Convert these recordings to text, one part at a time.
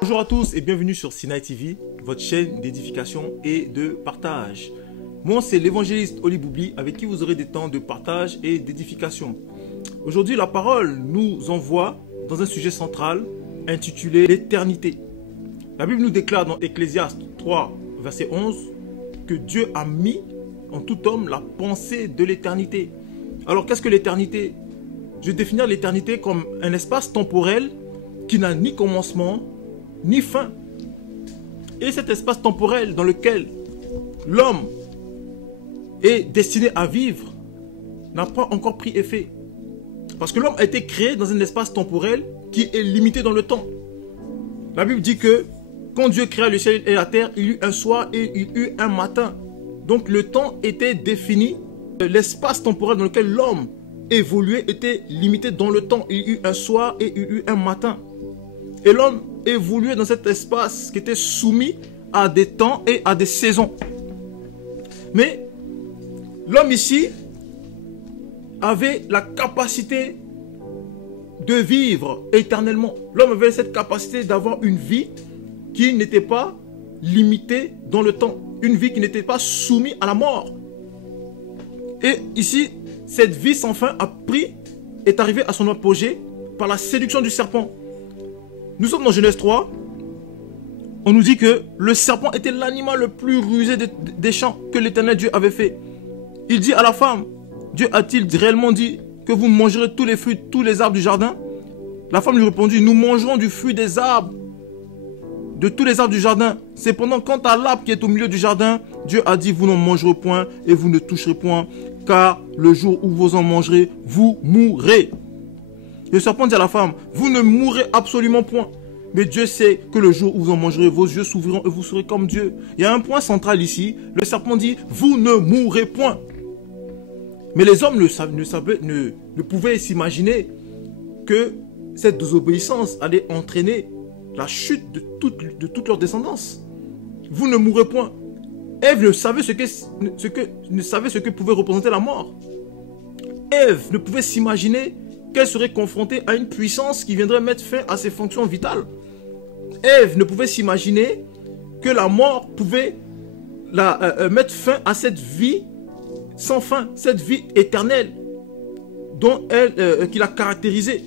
Bonjour à tous et bienvenue sur Sinaï TV, votre chaîne d'édification et de partage. Moi, c'est l'évangéliste Oli Boubli avec qui vous aurez des temps de partage et d'édification. Aujourd'hui, la parole nous envoie dans un sujet central intitulé l'éternité. La Bible nous déclare dans Ecclésiaste 3, verset 11, que Dieu a mis en tout homme la pensée de l'éternité. Alors, qu'est-ce que l'éternité? Je vais définir l'éternité comme un espace temporel qui n'a ni commencement, ni fin. Et cet espace temporel dans lequel l'homme est destiné à vivre n'a pas encore pris effet. Parce que l'homme a été créé dans un espace temporel qui est limité dans le temps. La Bible dit que quand Dieu créa le ciel et la terre, il y eut un soir et il y eut un matin. Donc le temps était défini. L'espace temporel dans lequel l'homme évoluait était limité dans le temps. Il y eut un soir et il y eut un matin. Et l'homme évoluait dans cet espace qui était soumis à des temps et à des saisons. Mais l'homme ici avait la capacité de vivre éternellement. L'homme avait cette capacité d'avoir une vie qui n'était pas limitée dans le temps. Une vie qui n'était pas soumise à la mort. Et ici, cette vie sans fin est arrivée à son apogée par la séduction du serpent. Nous sommes dans Genèse 3. On nous dit que le serpent était l'animal le plus rusé des champs que l'Éternel Dieu avait fait. Il dit à la femme, Dieu a-t-il réellement dit que vous mangerez tous les fruits, tous les arbres du jardin? La femme lui répondit, nous mangerons du fruit des arbres, de tous les arbres du jardin. Cependant, quant à l'arbre qui est au milieu du jardin, Dieu a dit, vous n'en mangerez point et vous ne toucherez point, car le jour où vous en mangerez, vous mourrez. Le serpent dit à la femme, vous ne mourrez absolument point. Mais Dieu sait que le jour où vous en mangerez, vos yeux s'ouvriront et vous serez comme Dieu. Il y a un point central ici. Le serpent dit, vous ne mourrez point. Mais les hommes ne pouvaient s'imaginer que cette désobéissance allait entraîner la chute de toute leur descendance. Vous ne mourrez point. Ève ne savait ce que pouvait représenter la mort. Ève ne pouvait s'imaginer qu'elle serait confrontée à une puissance qui viendrait mettre fin à ses fonctions vitales. Ève ne pouvait s'imaginer que la mort pouvait mettre fin à cette vie sans fin, cette vie éternelle qui l'a caractérisée.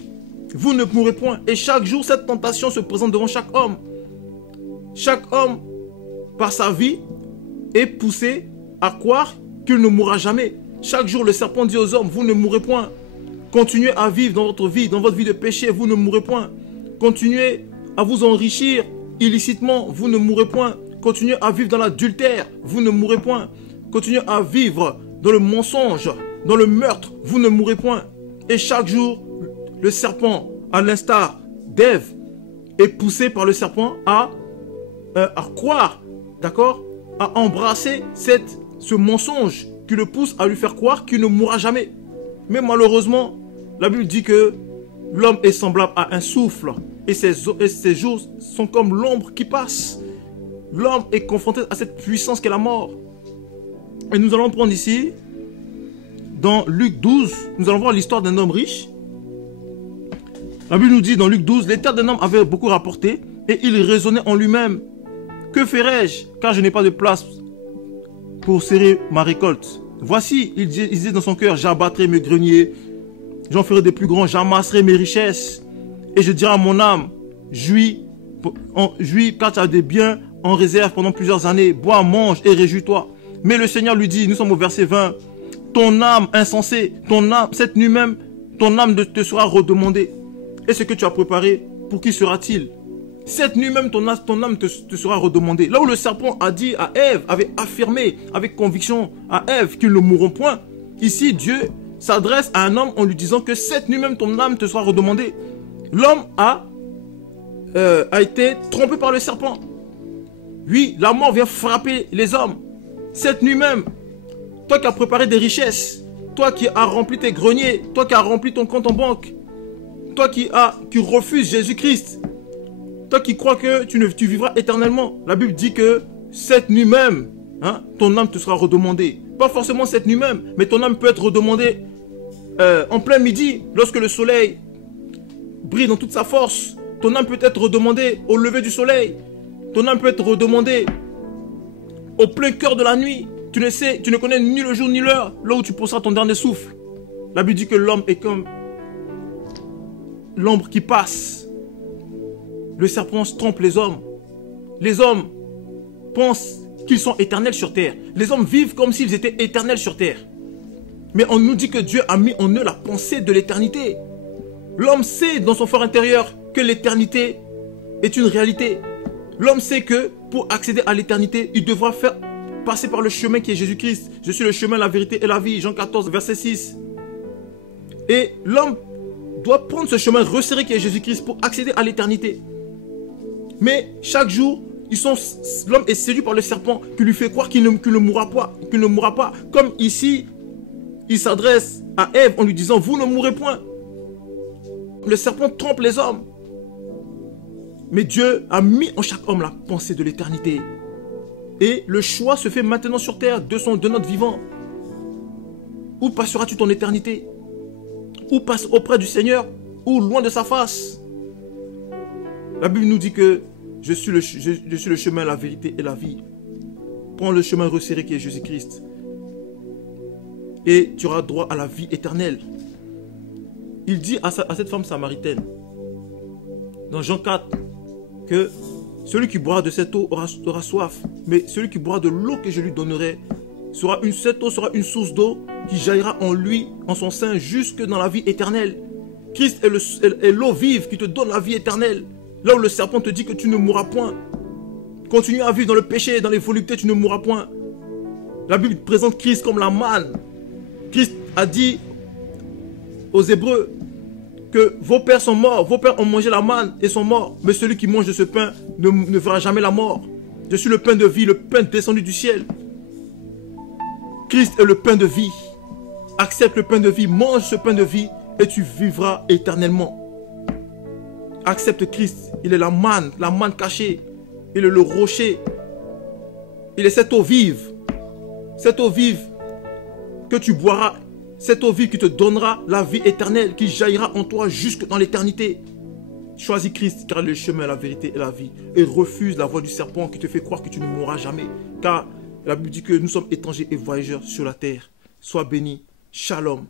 Vous ne mourrez point. Et chaque jour, cette tentation se présente devant chaque homme. Chaque homme, par sa vie, est poussé à croire qu'il ne mourra jamais. Chaque jour, le serpent dit aux hommes, vous ne mourrez point. Continuez à vivre dans votre vie de péché, vous ne mourrez point. Continuez à vous enrichir illicitement, vous ne mourrez point. Continuez à vivre dans l'adultère, vous ne mourrez point. Continuez à vivre dans le mensonge, dans le meurtre, vous ne mourrez point. Et chaque jour, le serpent, à l'instar d'Ève, est poussé par le serpent à croire, d'accord, à embrasser ce mensonge qui le pousse à lui faire croire qu'il ne mourra jamais. Mais malheureusement, la Bible dit que l'homme est semblable à un souffle et ses jours sont comme l'ombre qui passe. L'homme est confronté à cette puissance qu'est la mort. Et nous allons prendre ici, dans Luc 12, nous allons voir l'histoire d'un homme riche. La Bible nous dit dans Luc 12, les terres d'un homme avaient beaucoup rapporté et il raisonnait en lui-même. Que ferai-je, car je n'ai pas de place pour serrer ma récolte? Voici, il disait dans son cœur, j'abattrai mes greniers, j'en ferai des plus grands, j'amasserai mes richesses. Et je dirai à mon âme, jouis car tu as des biens en réserve pendant plusieurs années, bois, mange et réjouis-toi. Mais le Seigneur lui dit, nous sommes au verset 20, ton âme insensée, cette nuit même, ton âme te sera redemandée. Et ce que tu as préparé, pour qui sera-t-il? Cette nuit même, ton âme te sera redemandée. Là où le serpent a dit à Ève, avait affirmé avec conviction à Ève qu'ils ne mourront point, ici Dieu s'adresse à un homme en lui disant que cette nuit même, ton âme te sera redemandée. L'homme a été trompé par le serpent. Oui, la mort vient frapper les hommes. Cette nuit même, toi qui as préparé des richesses, toi qui as rempli tes greniers, toi qui as rempli ton compte en banque, toi qui refuses Jésus-Christ, toi qui crois que tu vivras éternellement, la Bible dit que cette nuit même, ton âme te sera redemandée. Pas forcément cette nuit même, mais ton âme peut être redemandée en plein midi, lorsque le soleil brille dans toute sa force, Ton âme peut être redemandée au lever du soleil. Ton âme peut être redemandée au plein cœur de la nuit. Tu ne connais ni le jour ni l'heure, là où tu poseras ton dernier souffle. La Bible dit que l'homme est comme l'ombre qui passe. Le serpent trompe les hommes. Les hommes pensent qu'ils sont éternels sur terre. Les hommes vivent comme s'ils étaient éternels sur terre. Mais on nous dit que Dieu a mis en eux la pensée de l'éternité. L'homme sait dans son fort intérieur que l'éternité est une réalité. L'homme sait que pour accéder à l'éternité, il devra passer par le chemin qui est Jésus-Christ. Je suis le chemin, la vérité et la vie. Jean 14, verset 6. Et l'homme doit prendre ce chemin resserré qui est Jésus-Christ pour accéder à l'éternité. Mais chaque jour, l'homme est séduit par le serpent qui lui fait croire qu'il ne mourra pas. Comme ici, il s'adresse à Ève en lui disant « Vous ne mourrez point ». Le serpent trompe les hommes. Mais Dieu a mis en chaque homme la pensée de l'éternité. Et le choix se fait maintenant sur terre de notre vivant. Où passeras-tu ton éternité? Ou passe auprès du Seigneur, ou loin de sa face. La Bible nous dit que je suis le chemin, la vérité et la vie. Prends le chemin resserré qui est Jésus-Christ. Et tu auras droit à la vie éternelle. Il dit à cette femme samaritaine, dans Jean 4, que celui qui boira de cette eau aura soif, mais celui qui boira de l'eau que je lui donnerai, cette eau sera une source d'eau qui jaillira en lui, en son sein, jusque dans la vie éternelle. Christ est l'eau vive qui te donne la vie éternelle. Là où le serpent te dit que tu ne mourras point. Continue à vivre dans le péché, dans les voluptés, tu ne mourras point. La Bible présente Christ comme la manne. Christ a dit aux Hébreux que vos pères sont morts, vos pères ont mangé la manne et sont morts. Mais celui qui mange de ce pain ne verra jamais la mort. Je suis le pain de vie, le pain descendu du ciel. Christ est le pain de vie. Accepte le pain de vie, mange ce pain de vie et tu vivras éternellement. Accepte Christ, il est la manne cachée. Il est le rocher. Il est cette eau vive que tu boiras, cette eau vive qui te donnera la vie éternelle, qui jaillira en toi jusque dans l'éternité. Choisis Christ car il est le chemin, la vérité et la vie. Et refuse la voie du serpent qui te fait croire que tu ne mourras jamais. Car la Bible dit que nous sommes étrangers et voyageurs sur la terre. Sois béni. Shalom.